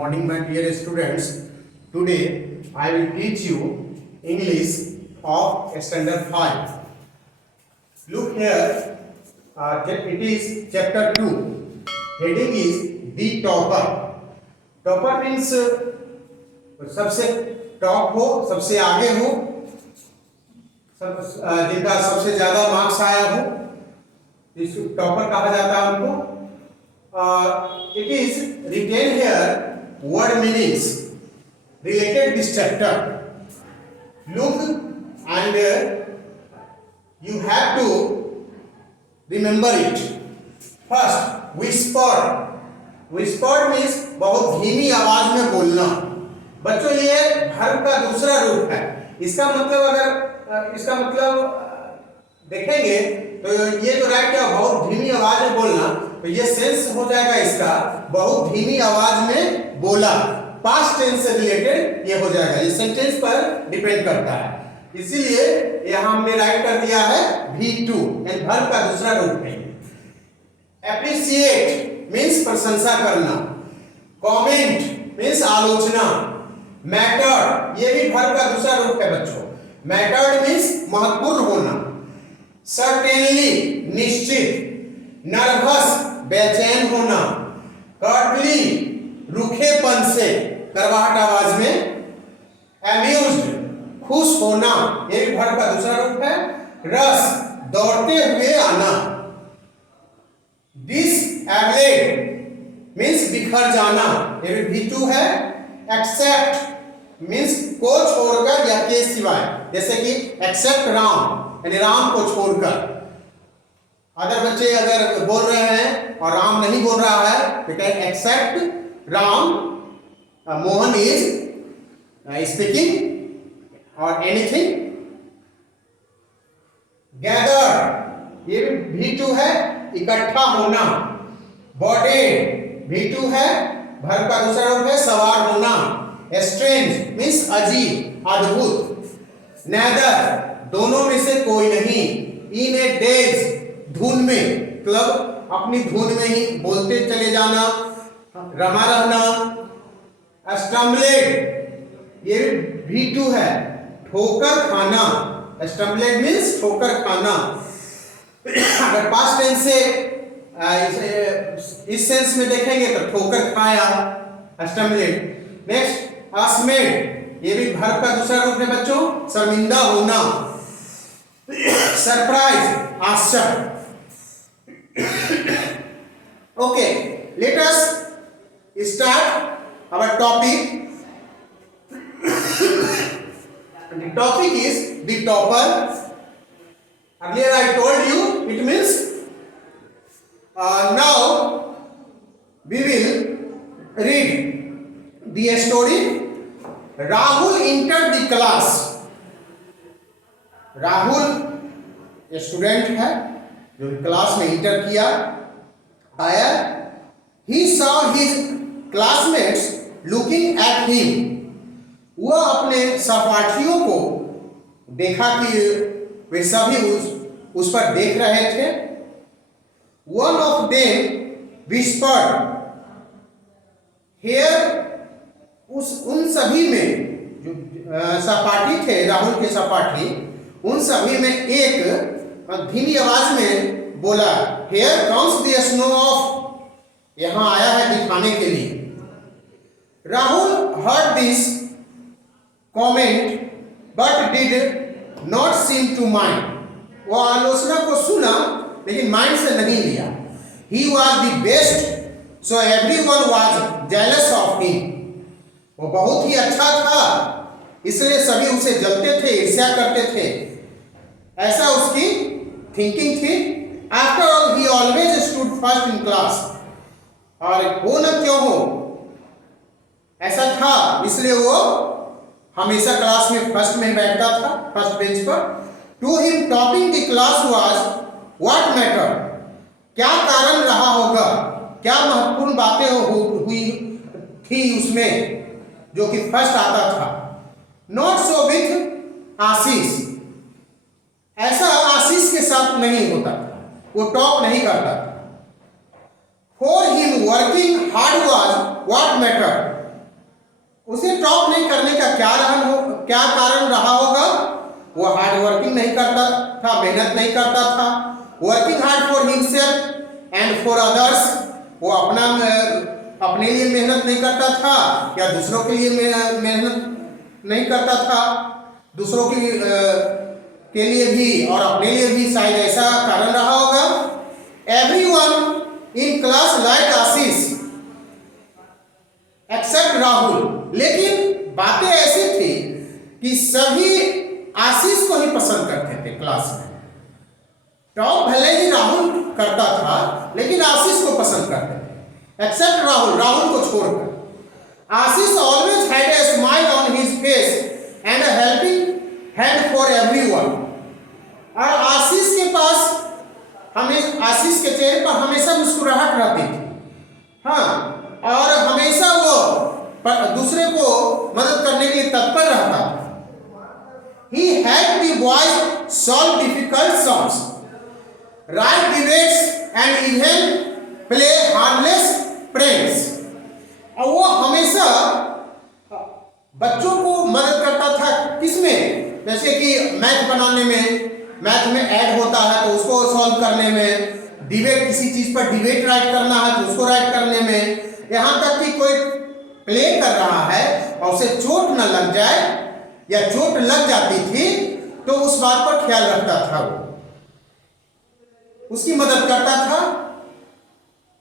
morning, my dear students. Today I will teach you English of Standard 5. Look here, it is chapter 2. Heading is The Topper. Topper means सबसे top हो, सबसे आगे हो, जिनका सबसे ज्यादा मार्क्स आया हो, इस टॉपर कहा जाता है उनको. It is written here word meanings related this chapter. Look and you have to remember it. First, whisper. Whisper means बहुत धीमी आवाज में बोलना. बच्चों ये वर्ब का दूसरा रूप है. इसका मतलब अगर इसका मतलब देखेंगे तो ये जो राइट क्या बहुत धीमी आवाज में बोलना, तो ये सेंस हो जाएगा इसका बहुत धीमी आवाज में बोला. पास्ट टेंस से रिलेटेड ये हो जाएगा. ये सेंटेंस पर डिपेंड करता है. इसीलिए यहां हमने राइट कर दिया है V2 यानी वर्ब का दूसरा रूप है. एप्रिशिएट मींस प्रशंसा करना. कमेंट मींस आलोचना. मैटर ये भी वर्ब का दूसरा रूप है बच्चों. मैटर्ड मींस महत्वपूर्ण होना. सर्टेनली निश्चित. नर्वस बेचैन होना. कर्टली रूखेपन से करवाहट आवाज में. अम्यूज्ड खुश होना ये भी वर्ब का दूसरा रूप है. रस दौड़ते हुए आना. डिसएबल्ड मींस बिखर जाना ये भी V2 है. एक्सेप्ट मींस को छोड़कर या के सिवाय, जैसे कि एक्सेप्ट राम यानी राम को छोड़कर. अगर बच्चे अगर बोल रहे हैं और राम नहीं बोल रहा है तो कहें except Ram Mohan is speaking और एनीथिंग. गैदर ये V2 है इकट्ठा होना. बॉडी V2 है वर्ब का दूसरा रूप है सवार होना. स्ट्रेंज मींस अजीब अद्भुत. नेदर दोनों में से कोई नहीं. इन ए डेज धुन में मतलब अपनी धुन में ही बोलते चले जाना रमा रहना. स्टम्बलेड ये V2 है ठोकर खाना. स्टम्बलेड मींस ठोकर खाना. अगर पास्ट टेंस से इस सेंस में देखेंगे तो ठोकर खाया स्टम्बलेड. नेक्स्ट अस्मेड ये भी वर्ब का दूसरा रूप है बच्चों शर्मिंदा होना. सरप्राइज आश्चर्य. Okay, let us start our topic. The topic is the topper. Earlier I told you it means now we will read the story. Rahul entered the class. Rahul student है जो क्लास में इंटर किया आया. He saw his classmates looking at him. वह अपने सहपाठियों को देखा कि वे सभी उस पर देख रहे थे. One of them whispered. Here उन सभी में जो सहपाठी थे राहुल के सहपाठी उन सभी में एक धीमी आवाज में बोला Here comes the snow off. यहां आया है दिखाने के लिए. Rahul heard this comment but did not seem to mind. वो आलोचना को सुना लेकिन माइंड से नहीं लिया. He was the best so everyone was jealous of him. वो बहुत ही अच्छा था इसलिए सभी उसे जलते थे ईर्ष्या करते थे. ऐसा उसकी थिंकिंग थी. After all he always stood first in class. और हो न क्यों हो ऐसा था इसलिए वो हमेशा क्लास में फर्स्ट में बैठता था फर्स्ट बेंच पर. To him topping the class was what matter. क्या कारण रहा होगा, क्या महत्वपूर्ण बातें हुई थी उसमें जो कि फर्स्ट आता था. Not so with आशीष. ऐसा आशीष के साथ नहीं होता था, वो टॉप नहीं करता था. For him working hard was what mattered. उसे टॉप नहीं करने का क्या कारण रहा होगा? वो हार्ड वर्किंग नहीं करता था, मेहनत नहीं करता था, working hard for himself and for others. वो अपने लिए मेहनत नहीं करता था या दूसरों के लिए मेहनत नहीं करता था, दूसरों के लिए भी और अपने लिए भी शायद ऐसा कारण रहा होगा। Everyone in class like Ashish except Rahul. लेकिन बातें ऐसी थी कि सभी आशीष को ही पसंद करते थे क्लास में। टॉप भले ही राहुल करता था लेकिन आशीष को पसंद करते थे, एक्सेप्ट राहुल, राहुल को छोड़कर। Ashish always had a smile on his face and a helping hand for everyone. और आशीष के पास आशीष के चेहरे पर हमेशा मुस्कुराहट रहती थी। हाँ, और हमेशा वो दूसरे को मदद करने के लिए तत्पर रहता था। He helped the boys solve difficult sums, write debates and even play harmless pranks। और वो हमेशा बच्चों को मदद करता था किसमें? जैसे कि मैथ बनाने में, मैथ में ऐड होता है तो उसको सॉल्व करने में, डिबेट किसी चीज पर डिबेट राइट करना है तो उसको राइट करने में, यहां तक कि कोई प्ले कर रहा है और उसे चोट न लग जाए या चोट लग जाती थी तो उस बात पर ख्याल रखता था, वो उसकी मदद करता था।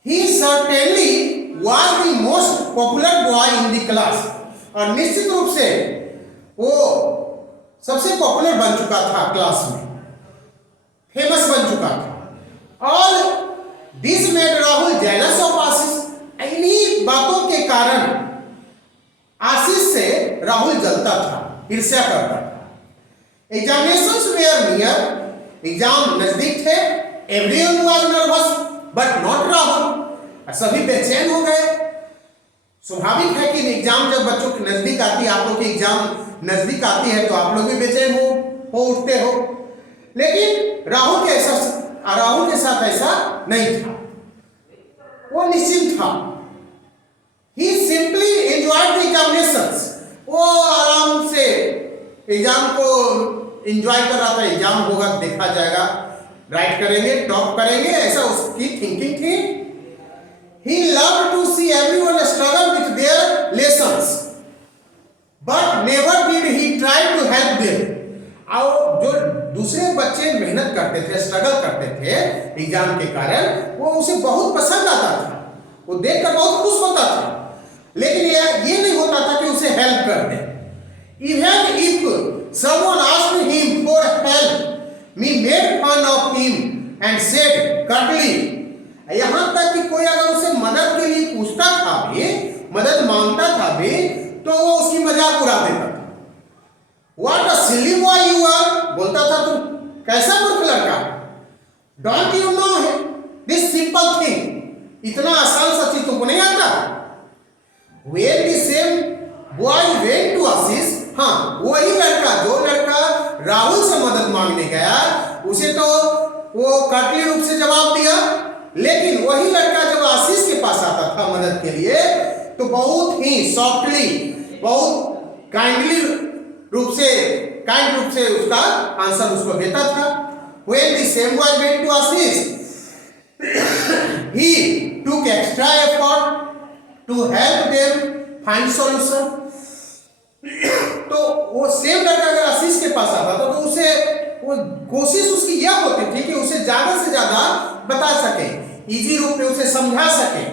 He certainly was the most popular boy in the class। और निश्चित रूप से वो सबसे पॉपुलर बन चुका था क्लास में, फेमस बन चुका था। और this made Rahul jealous of Ashish. इन्हीं बातों के कारण आशीष से राहुल जलता था, ईर्ष्या करता था। एग्जामिनेशंस वेयर नियर, एग्जाम नजदीक थे। Everyone was nervous but not Rahul. सभी बेचैन हो गए। स्वाभाविक है कि एग्जाम जब बच्चों के नजदीक आती है, आप लोग की एग्जाम नजदीक आती है तो आप लोग भी बेचैन हो उठते हो। लेकिन राहुल के साथ ऐसा नहीं था, वो निश्चिंत था। He simply enjoyed the examinations। वो आराम से एग्जाम को एंजॉय कर रहा था। एग्जाम होगा, देखा जाएगा, राइट करेंगे, टॉप करेंगे, ऐसा उसकी थिंकिंग थी। He loved to see everyone struggle with their lessons, but never did he try to help them। और जो दूसरे बच्चे मेहनत करते थे, स्ट्रगल करते थे एग्जाम के कारण, वो उसे बहुत पसंद आता था, वो देखकर बहुत खुश होता था। लेकिन ये नहीं होता था कि उसे हेल्प कर दे। Even if someone asked him for help, he made fun of him and said curtly। यहाँ तक कि कोई अगर उसे मदद के लिए पूछता था भी, मदद मांगता था भी, तो वो उसकी मजाक उड़ा देता था। What a silly boy you are। बोलता था तुम कैसा मूर्ख लड़का। Don't you know this simple thing। इतना आसान सा चीज तुमको नहीं आता। When the same boy went to Ashish। हाँ, वही लड़का, जो लड़का राहुल से मदद मांगने गया, उसे तो वो काटली रूप से जवाब दिया। लेकिन वही लड़का जब आशीष के पास आता था मदद के लिए तो बहुत ही सॉफ्टली, बहुत काइंड रूप से उसका आंसर उसको देता था। When the same boy went to Ashish, he took extra effort to help them find solution। तो वो सेम लड़का अगर आशीष के पास आता था तो उसे वो कोशिश उसकी यह होती थी कि उसे ज्यादा से ज्यादा बता सके, इजी रूप में उसे समझा सके,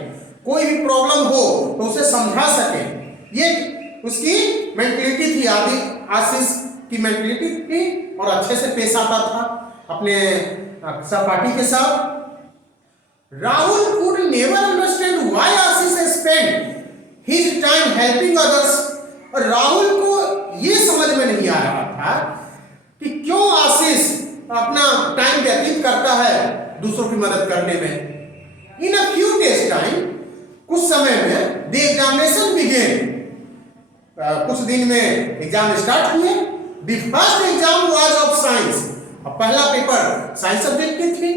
कोई भी प्रॉब्लम हो तो उसे समझा सके। ये उसकी मेंटलिटी थी, आदि आशीष की मेंटलिटी थी, और अच्छे से पेश आता था अपने सहपाठी के साथ। Rahul could never understand why Ashish spent his time helping others। और राहुल को ये समझ में नहीं आ रहा था कि क्यों आशीष अपना टाइम व्यतीत करता है दूसरों की मदद करने में। In a few days time, कुछ समय में the examination began। कुछ दिन में एग्जाम स्टार्ट हुए। The first exam was of science। पहला पेपर साइंस सब्जेक्ट की थी।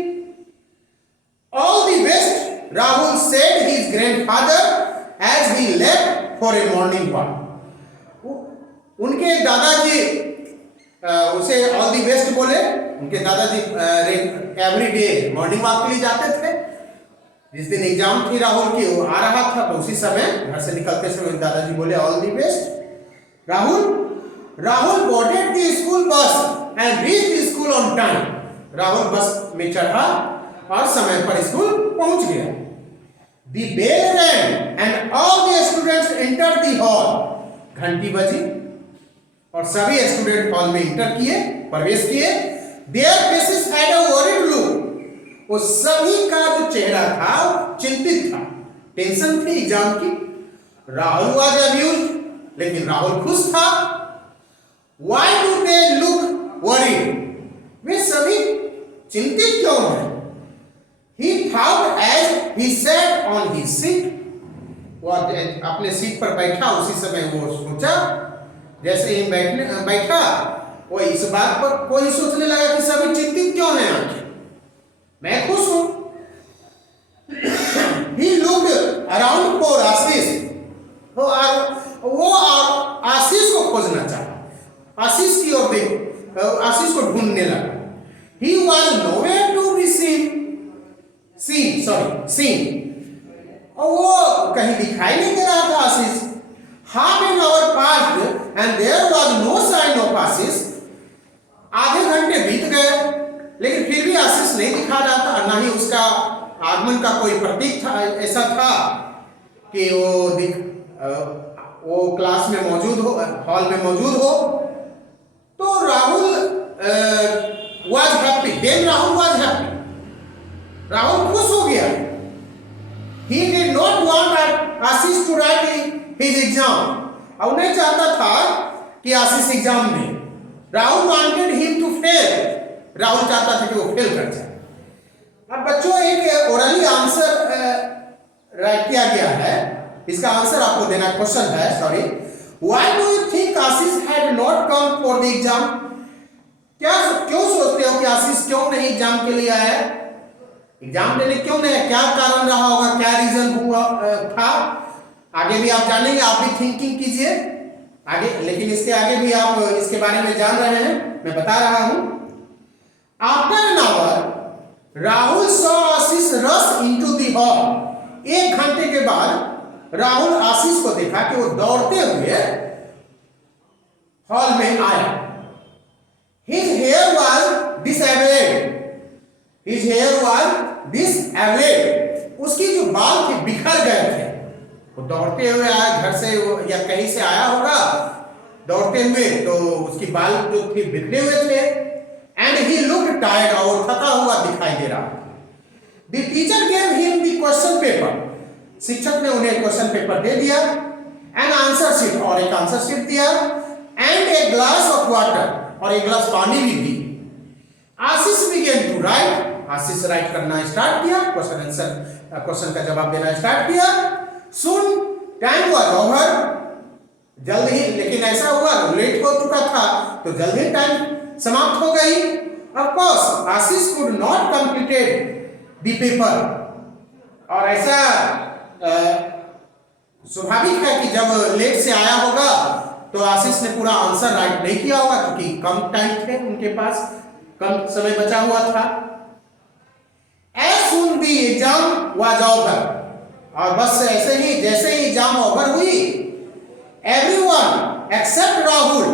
All the best, Rahul said his grandfather as he left for a morning walk। उनके दादाजी उसे ऑल दी बेस्ट बोले। उनके दादाजी एवरी डे मॉर्निंग वॉक के लिए जाते थे। जिस दिन एग्जाम थी राहुल की, वो आ रहा था, तो उसी समय घर से निकलते समय दादाजी बोले all the best Rahul boarded the school bus and reached school on time. Rahul bus में चढ़ा और समय पर स्कूल पहुंच गया। The bell rang and all the students entered the hall. घंटी बजी और सभी स्टूडेंट हॉल में इंटर किए, प्रवेश किए। Their faces had a worried look. वो सभी का जो चेहरा था चिंतित था, टेंशन थी एग्जाम की। राहुल वाज अम्यूज्ड, लेकिन राहुल खुश था। Why do they look worried? वे सभी चिंतित क्यों हैं? He thought as he sat on his seat. वो अपने सीट पर बैठा, उसी समय वो सोचा, जैसे ही बैठा वो इस बात पर कोई सोचने लगा कि सभी चिंतित क्यों हैं आखिर, मैं खुश हूं। He looked around for आशीष। वो आशीष को खोजना चाहा, आशीष की ओर देख, आशीष को ढूंढने लगा। He was nowhere to be seen। और वो कहीं दिखाई नहीं दे रहा था Ashish. Half an hour passed and there was no sign of Ashish. आधे घंटे बीत गए, लेकिन फिर भी आशीष नहीं दिखा रहा था, ना ही उसका आगमन का कोई प्रतीक था, ऐसा था कि वो क्लास में मौजूद हो, हॉल में मौजूद हो। तो Rahul was happy, then Rahul was happy. Rahul खुश हो गया। He did not want Ashish to write his exam। अब नहीं चाहता था कि आशीष एग्जाम दे। Rahul wanted him to fail। Rahul चाहता था कि वो फेल कर जाए। अब बच्चों एक ओरली आंसर राइट किया गया है, इसका आंसर आपको देना, क्वेश्चन है, sorry. Why do you think Ashish had not come for the exam? क्यों सोचते हो कि आशीष क्यों नहीं एग्जाम के लिए आया? एग्जाम देने क्यों नहीं? क्या कारण रहा होगा, क्या रीजन हुआ था? आगे भी आप जानेंगे, आप भी थिंकिंग कीजिए आगे, लेकिन इसके आगे भी आप इसके बारे में जान रहे हैं, मैं बता रहा हूं। After an hour Rahul saw Ashish rush into the hall. 1 घंटे के बाद राहुल आशीष को देखा कि वो दौड़ते हुए हॉल में आया। His hair was disheveled। His hair was disheveled। उसकी जो बाल थे बिखर गए थे। वो दौड़ते हुए आया घर से, या कहीं से आया होगा दौड़ते हुए, तो उसकी बाल जो थे बिखरे हुए थे। And he looked tired, और थका हुआ दिखाई दे रहा था। The teacher gave him the question paper। शिक्षक ने उन्हें क्वेश्चन पेपर दे दिया। An answer sheet, और एक आंसर शीट दिया। And a glass of water, और एक गिलास पानी भी दी। आशीष began to write। Ashish right करना स्टार्ट किया, क्वेश्चन का जवाब देना स्टार्ट किया। Soon time was over। जल्द ही, लेकिन ऐसा हुआ लेट हो चुका था, तो जल्द ही टाइम समाप्त हो गई। Of course Ashish could not completed the paper। और ऐसा स्वाभाविक है कि जब लेट से आया होगा तो आशीष ने पूरा आंसर राइट नहीं किया होगा, क्योंकि कम टाइम थे उनके पास, कम समय बचा हुआ था। As soon the exam was over। और बस ऐसे ही, जैसे ही एग्जाम ओवर हुई, everyone except राहुल,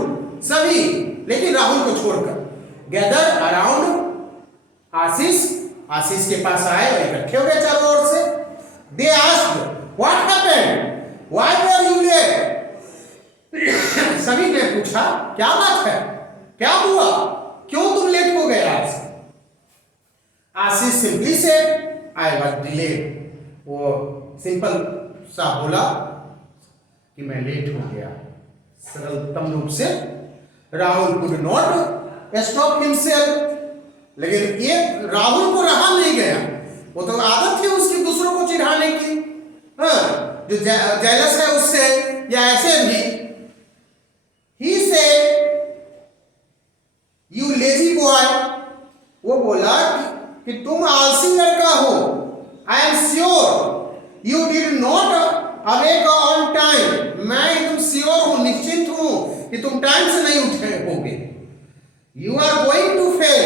सभी लेकिन राहुल को छोड़कर, गैदर अराउंड आशीष के पास आए, इकट्ठे हो गए चारों ओर से। They asked what happened? Why were you late? सभी ने पूछा क्या बात है, क्या हुआ, क्यों तुम लेट हो गए आज? Ashish simply said I was delayed. वो सिंपल सा बोला कि मैं लेट हो गया, सरलतम रूप से। Rahul could not stop himself. लेकिन ये राहुल को रहा नहीं गया, वो तो आदत थी उसकी दूसरों को चिढ़ाने की, जो जेलस है उससे या ऐसे भी। He said, "You lazy boy।" वो बोला कि तुम आलसी लड़का हो। I am sure you did not awake on time। मैं एकदम श्योर हूं, निश्चित हूं कि तुम टाइम से नहीं उठे होगे, you are going to fail,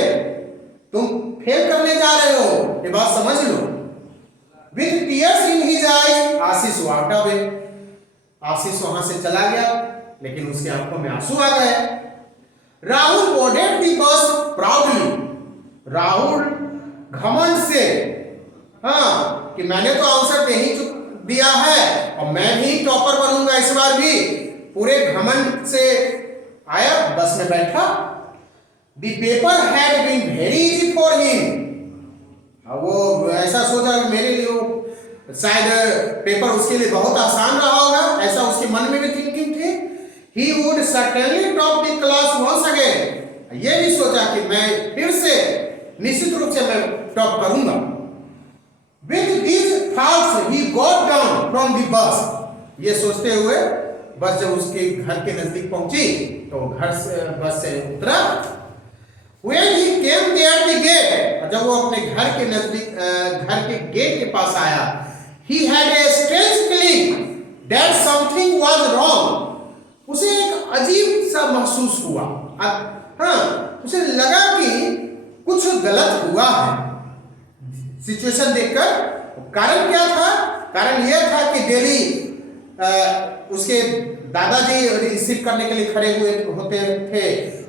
तुम फेल करने जा रहे हो, ये बात समझ लो। With tears in his eyes Ashish walked away, Ashish वहां से चला गया, लेकिन उसकी आंखों में आंसू आ गए। Rahul boarded the bus proudly, Rahul घमंड से, हाँ, कि मैंने तो आंसर दे ही दिया है और मैं भी टॉपर बनूंगा इस बार भी, पूरे घमंड से आया, बस में बैठा। The paper had been very easy for him, वो ऐसा सोचा मेरे लिए शायद पेपर उसके लिए बहुत आसान रहा होगा, ऐसा उसके मन में भी थिंकिंग थी। He would certainly top the class once again, ये भी सोचा कि मैं फिर से निश्चित रूप से मैं टॉप करूंगा। With these thoughts he got down from the bus, ये सोचते हुए बस जब उसके घर के नजदीक पहुंची तो घर से बस से उतरा। When he came near the gate, जब वो अपने घर के नजदीक घर के गेट के पास आया, he had a strange feeling that something was wrong, उसे एक अजीब सा महसूस हुआ, हाँ, उसे लगा कि कुछ गलत हुआ है सिचुएशन देखकर। कारण क्या था? कारण यह था कि डेली उसके दादाजी रिसीव करने के लिए खड़े हुए होते थे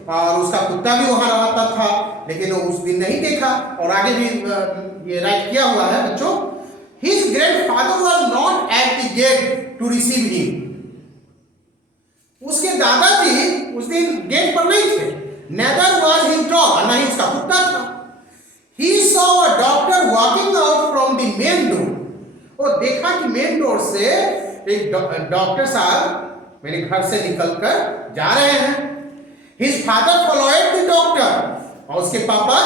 और उसका कुत्ता भी वहां रहता था, लेकिन उस दिन नहीं देखा। और आगे भी ये राइट किया हुआ है बच्चों, his grandfather was not at the gate to receive him, उसके दादाजी उस दिन गेट पर नहीं थे। नेदर वाज हिज डॉग, ना ही उसका कुत्ता था। He saw a doctor walking out from the main door, और देखा कि मेन डोर से एक डॉक्टर साहब मेरे घर से निकलकर जा रहे हैं। His father followed the doctor, और उसके पापा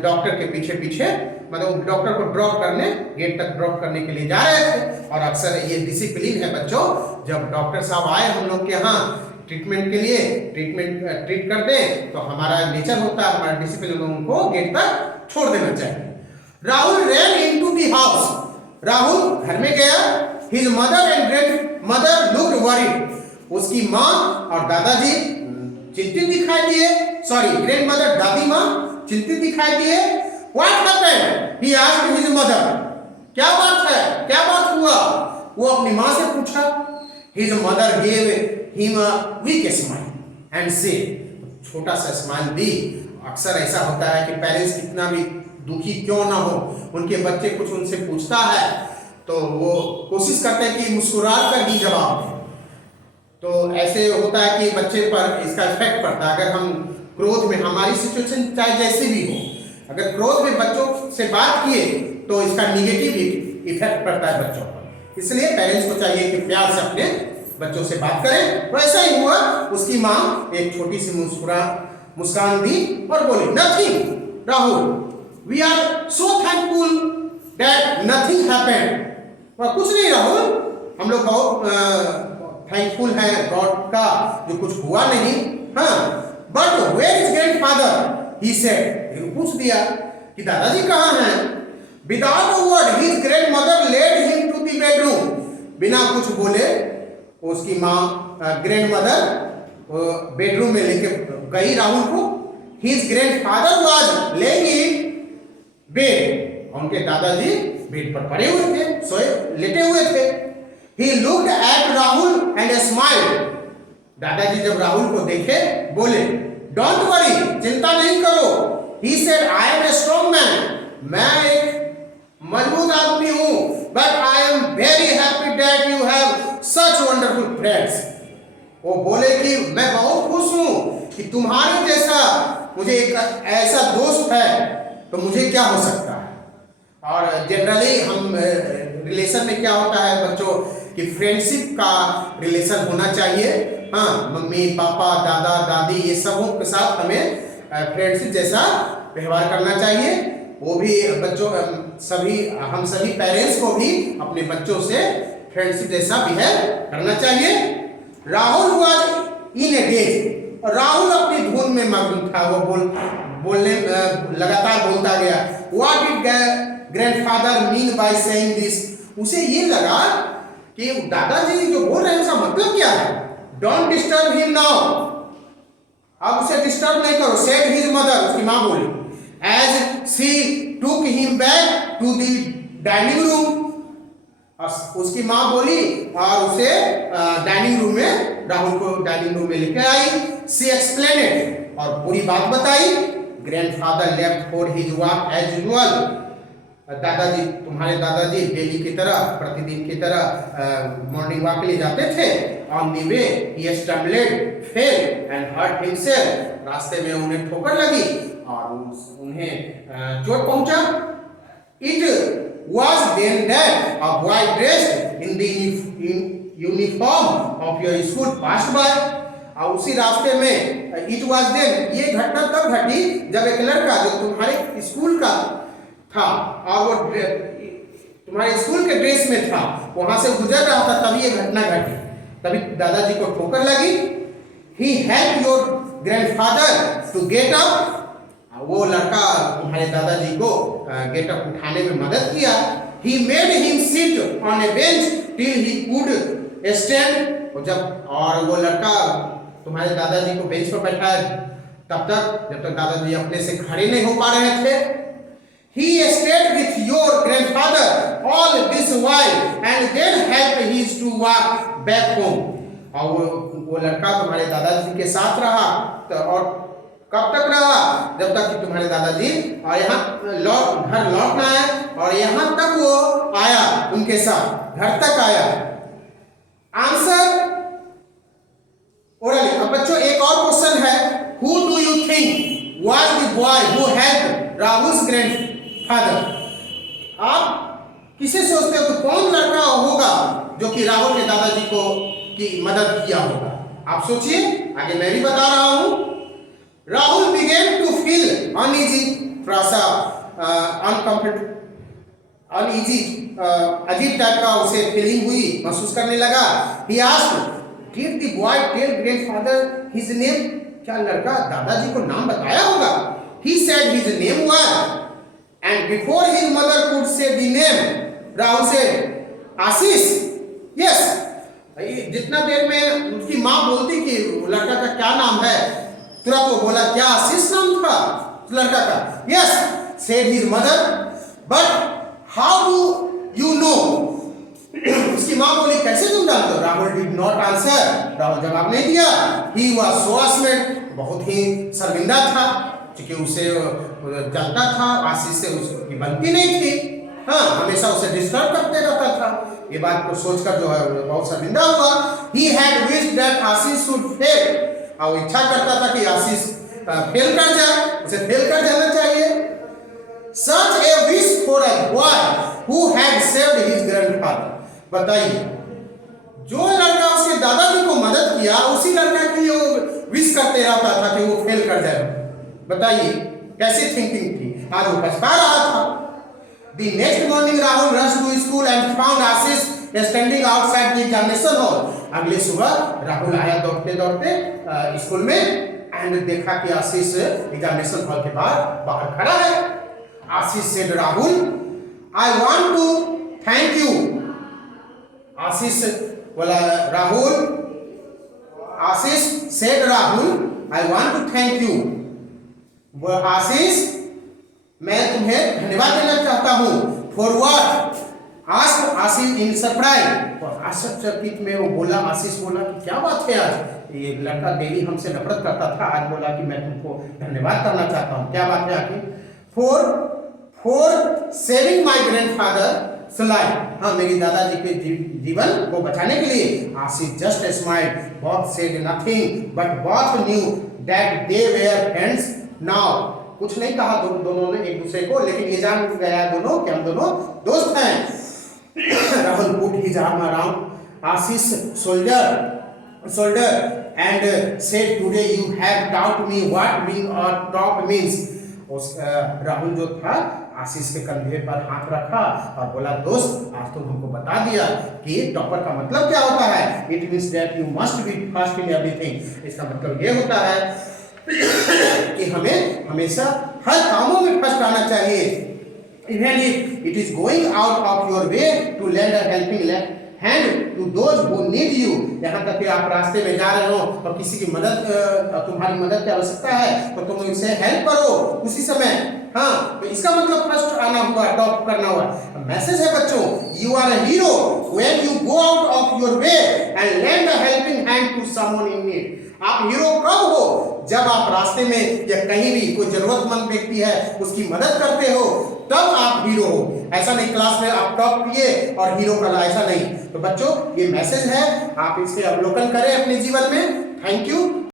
डॉक्टर के पीछे पीछे, मतलब डॉक्टर को ड्रॉप करने, गेट तक ड्रॉप करने के लिए जा रहे थे। और अक्सर ये डिसिप्लिन है बच्चों, जब डॉक्टर साहब आए हम लोग के यहाँ ट्रीटमेंट के लिए, ट्रीट कर दें तो हमारा नेचर होता है, हमारा डिसिप्लिन, उनको गेट तक छोड़ देना चाहिए। Rahul ran into the house, Rahul घर में गया। His mother and grandmother looked worried, उसकी माँ और दादाजी चिंतित दिखाई दिए, सॉरी ग्रैंडमदर दादी माँ चिंतित दिखाई दिए। What happened? He asked his mother, क्या बात है, क्या बात हुआ, वो अपनी माँ से पूछा। His mother gave him a weak smile and said, छोटा सा स्माइल दी। अक्सर ऐसा होता है कि पेरेंट्स कितना भी दुखी क्यों ना हो, उनके बच्चे कुछ उनसे पूछता है तो वो कोशिश करते हैं कि मुस्कुरा कर ही जवाब दें। तो ऐसे होता है कि बच्चे पर इसका इफेक्ट पड़ता है। अगर हम क्रोध में, हमारी सिचुएशन चाहे जैसी भी हो, अगर क्रोध में बच्चों से बात किए तो इसका निगेटिव इफेक्ट पड़ता है बच्चों पर। इसलिए पेरेंट्स को चाहिए कि प्यार से अपने बच्चों से बात करें। तो ऐसा ही हुआ, उसकी माँ एक छोटी सी मुस्कान दी और बोली, nothing Rahul, we are so thankful that nothing happened, और कुछ नहीं राहुल, हम लोग बहुत थैंकफुल हैं गॉड का जो कुछ हुआ नहीं। हाँ, but where is grandfather, he said, पूछ दिया कि दादाजी कहाँ हैं। Without a word his grandmother led him to the bedroom, बिना कुछ बोले उसकी माँ ग्रैंडमदर बेडरूम में लेके गई राहुल को। His grandfather was laying in bed, उनके दादाजी बेड पर पड़े हुए थे, सोए लेटे हुए थे। He looked at Rahul and smiled, दादाजी जब राहुल को देखे बोले, डोंट वरी, चिंता नहीं करो। He said, I am a strong man, मैं एक मजबूत आदमी हूं, but I am very happy that you have such wonderful friends. वो बोले कि मैं बहुत खुश हूं कि तुम्हारे जैसा मुझे एक ऐसा दोस्त है, तो मुझे क्या हो सकता है। और जनरली हम रिलेशन में क्या होता है बच्चों कि फ्रेंडशिप का रिलेशन होना चाहिए। हाँ, मम्मी पापा दादा दादी ये सबों के साथ हमें फ्रेंडशिप जैसा व्यवहार करना चाहिए। वो भी बच्चों सभी, हम सभी पेरेंट्स को भी अपने बच्चों से फ्रेंडशिप जैसा बिहेव करना चाहिए। Rahul was in A days, Rahul अपनी धुन में मग्न था, वो बोलने लगातार बोलता गया। What did grandfather mean by saying this, उसे ये लगा कि दादाजी जो बोल रहे हैं उसका मतलब क्या है। डोंट डिस्टर्ब हिम नाउ, अब उसे डिस्टर्ब नहीं करो, सेड हिज मदर, उसकी माँ बोली, as she took him back to the dining room, उसकी माँ बोली और उसे डाइनिंग रूम में, राहुल को डाइनिंग रूम में लेके आई। सी एक्सप्लेनेड, और पूरी बात बताई। Grandfather left for his walk as usual, दादाजी, तुम्हारे दादाजी डेली की तरह, प्रतिदिन की तरह मॉर्निंग वॉक के लिए जाते थे। On the way he stumbled, fell and hurt himself, रास्ते में उन्हें ठोकर लगी और उन्हें चोट पहुंचा। It was then that a boy dressed in the uniform of your school passed by, और उसी रास्ते में it was then, ये घटना तब घटी जब एक लड़का जो तुम्हारे स्कूल का था और वो तुम्हारे स्कूल के ड्रेस में था, वहां से गुजर रहा था, तभी ये घटना घटी, तभी दादाजी को ठोकर लगी। He helped your grandfather to get up, वो लड़का तुम्हारे दादाजी को गेट अप उठाने में मदद किया। He made him sit on a bench till he could stand, और वो लड़का तुम्हारे दादाजी को बेंच पर बैठाया तब तक जब तक दादाजी अपने से खड़े नहीं हो पा रहे थे। He stayed with your grandfather all this while and then helped him to walk back home, और वो लड़का तुम्हारे दादाजी के साथ रहा और कब तक रहा, जब तक कि तुम्हारे दादाजी और यहाँ घर लौट ना आए, और यहाँ तक वो आया, उनके साथ घर तक आया। Answer orally. अब बच्चों एक और क्वेश्चन है, who do you think was the boy who helped Rahul's grandfather? आप किसे सोचते हो कि कौन लड़का होगा जो कि राहुल के दादाजी को की मदद किया होगा? आप सोचिए, आगे मैं भी बता रहा हूं। Rahul began to feel uneasy, थोड़ा सा uneasy, अजीब टाइप का उसे फीलिंग हुई, महसूस करने लगा। He asked, did the boy tell grandfather his name? क्या लड़का दादाजी को नाम बताया होगा? He said his name was, and before his mother could say the name, Rahul said, Ashish. Yes, जितना देर में उसकी माँ बोलती कि लड़का का क्या नाम है, तुरंत वो बोला, क्या आशीष नाम था लड़का का? Yes, said his mother, but how do you know? उसकी माँ बोली, कैसे तुम जानते हो? Rahul did not answer, Rahul जवाब नहीं दिया। ही वाज सो असमेड, बहुत ही शर्मिंदा था, क्योंकि उसे जानता था आशीष से उसकी बनती नहीं थी। हाँ, हमेशा उसे डिस्टर्ब करते रहता था। ये बात को सोचकर जो है बहुत शर्मिंदा हुआ। He had wished that Ashish should fail, और इच्छा करता था कि आशीष फेल कर जाए, उसे फेल कर जाना चाहिए। Such a wish for a boy who had saved his grandfather, बताइए, जो लड़का उसके दादाजी को मदद किया, उसी लड़का के लिए वो विश करते रहता था कि वो फेल कर जाए। बताइए कैसी थिंकिंग थी, आज वो पछता रहा था। The next morning Rahul rushed to school and found Ashish standing outside the examination hall. अगले सुबह राहुल आया दौड़ते दौड़ते स्कूल में, एंड देखा कि आशीष एग्जामिनेशन हॉल के बाहर खड़ा है। Ashish said Rahul, I want to thank you. Ashish बोला Rahul, Ashish said Rahul, I want to thank you. वो आशीष, मैं तुम्हें धन्यवाद देना चाहता हूँ। For what? Asked Ashish in surprise, और आश्चर्यचकित में वो बोला, आशीष बोला कि क्या बात है, आज ये लड़का डेली हमसे नफरत करता था, आज बोला कि मैं तुमको धन्यवाद करना चाहता हूँ, क्या बात है आखिर? For saving my grandfather life, हाँ, मेरी दादाजी के जीवन को बचाने के लिए। Ashish just smiled, both said nothing but both knew that they were friends now, कुछ नहीं कहा दोनों ने एक दूसरे को, लेकिन ये जान गया दोनों कि हम दोनों दोस्त हैं। Rahul put his arm around Ashish's shoulder and said, "Today you have taught me what being or top means." Rahul जो था आशीष के कंधे पर हाथ रखा और बोला, दोस्त, आज तुम हमको बता दिया कि टॉपर का मतलब क्या होता है। It means that you must be first in everything. इसका मतलब ये होता है कि हमें हमेशा हर कामों में फर्स्ट आना चाहिए। Even if it is going out of your way to lend a hand to those who need you. यहाँ तक कि आप रास्ते में जा रहे हो और किसी की मदद तुम्हारी मदद की आवश्यकता है तो तुम उसे हेल्प करो उसी समय। हाँ, तो इसका मतलब फर्स्ट आना हुआ, टॉप करना हुआ। मैसेज है बच्चों, you are a hero when you go out of your way and lend a helping hand to someone in need. आप हीरो कब हो? जब आप रास्ते में या कहीं भी कोई जरूरतमंद व्यक्ति है उसकी मदद करते हो, तब आप हीरो हो। ऐसा नहीं क्लास में आप टॉप किए और हीरो का, ऐसा नहीं। तो बच्चों ये मैसेज है, आप इसके अवलोकन करें अपने जीवन में। Thank you.